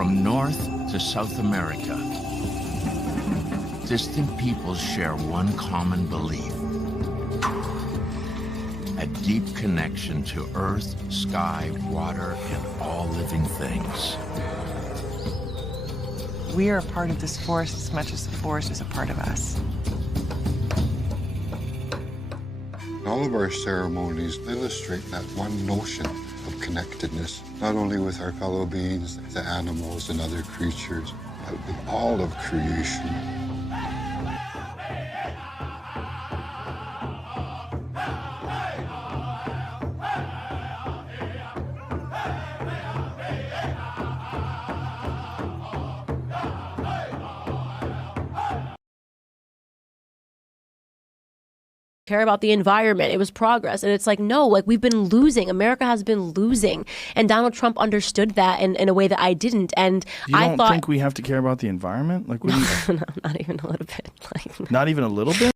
From North to South America, distant peoples share one common belief: a deep connection to earth, sky, water, and all living things. We are a part of this forest as much as the forest is a part of us. All of our ceremonies illustrate that one notion of connectedness, not only with our fellow beings, the animals and other creatures, but with all of creation. Care about the environment. It was progress. And it's like, no, like we've been losing. America has been losing. And Donald Trump understood that in a way that I didn't. And I thought... You don't think we have to care about the environment? Like, what do you... No, not even a little bit. Like, not even a little bit?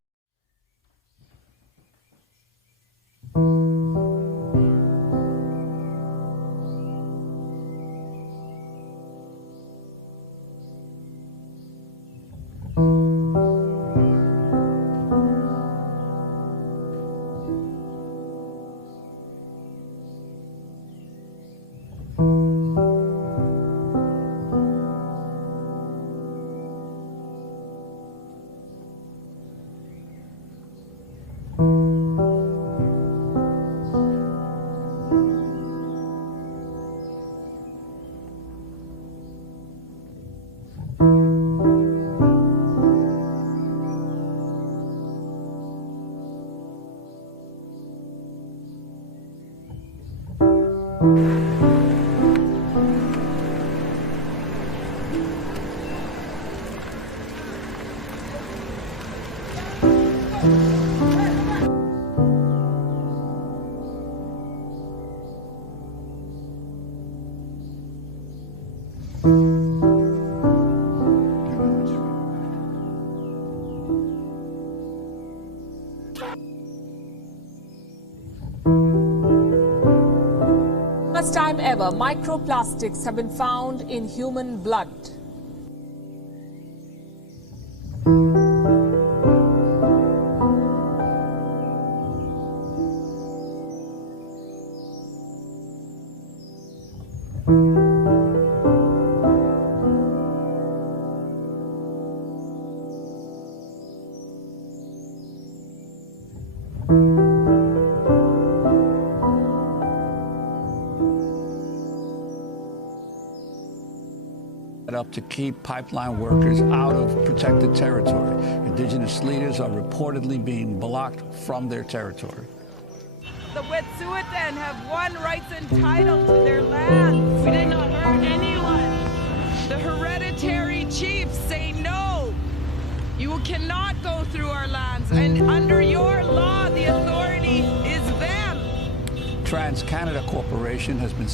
First time ever, microplastics have been found in human blood. Up to keep pipeline workers out of protected territory. Indigenous leaders are reportedly being blocked from their territory. The Wet'suwet'en have won rights and title to their lands. We did not hurt anyone. The hereditary chiefs say no. You cannot go through our lands, and under your law, the authority is them. TransCanada Corporation has been